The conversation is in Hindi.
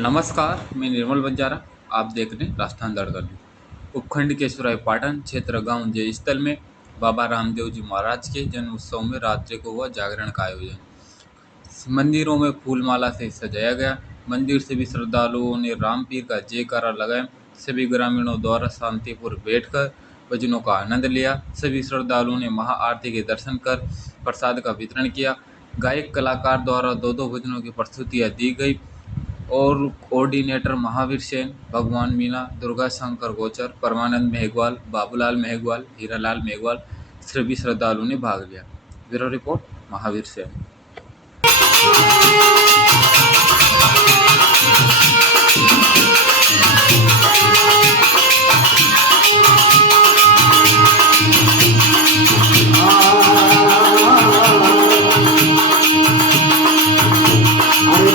नमस्कार, मैं निर्मल बंजारा। आप देख रहे हैं राजस्थान दड़कन। उपखंड के सुराई पाटन क्षेत्र गांव जय स्थल में बाबा रामदेव जी महाराज के जन्म उत्सव में रात्रि को हुआ जागरण का आयोजन। मंदिरों में फूल माला से सजाया गया। मंदिर से भी श्रद्धालुओं ने रामपीर का जयकारा लगाया। सभी ग्रामीणों द्वारा शांतिपूर्वक बैठकर भजनों का आनंद लिया। सभी श्रद्धालुओं ने महाआरती के दर्शन कर प्रसाद का वितरण किया। गायक कलाकार द्वारा दो दो भजनों की प्रस्तुतियां दी गई और कोऑर्डिनेटर महावीर सेन, भगवान मीना, दुर्गा शंकर गोचर, परमानंद मेघवाल, बाबूलाल मेघवाल, हीरालाल मेघवाल सभी श्रद्धालुओं ने भाग लिया। Bureau report Mahavir Sen. अरे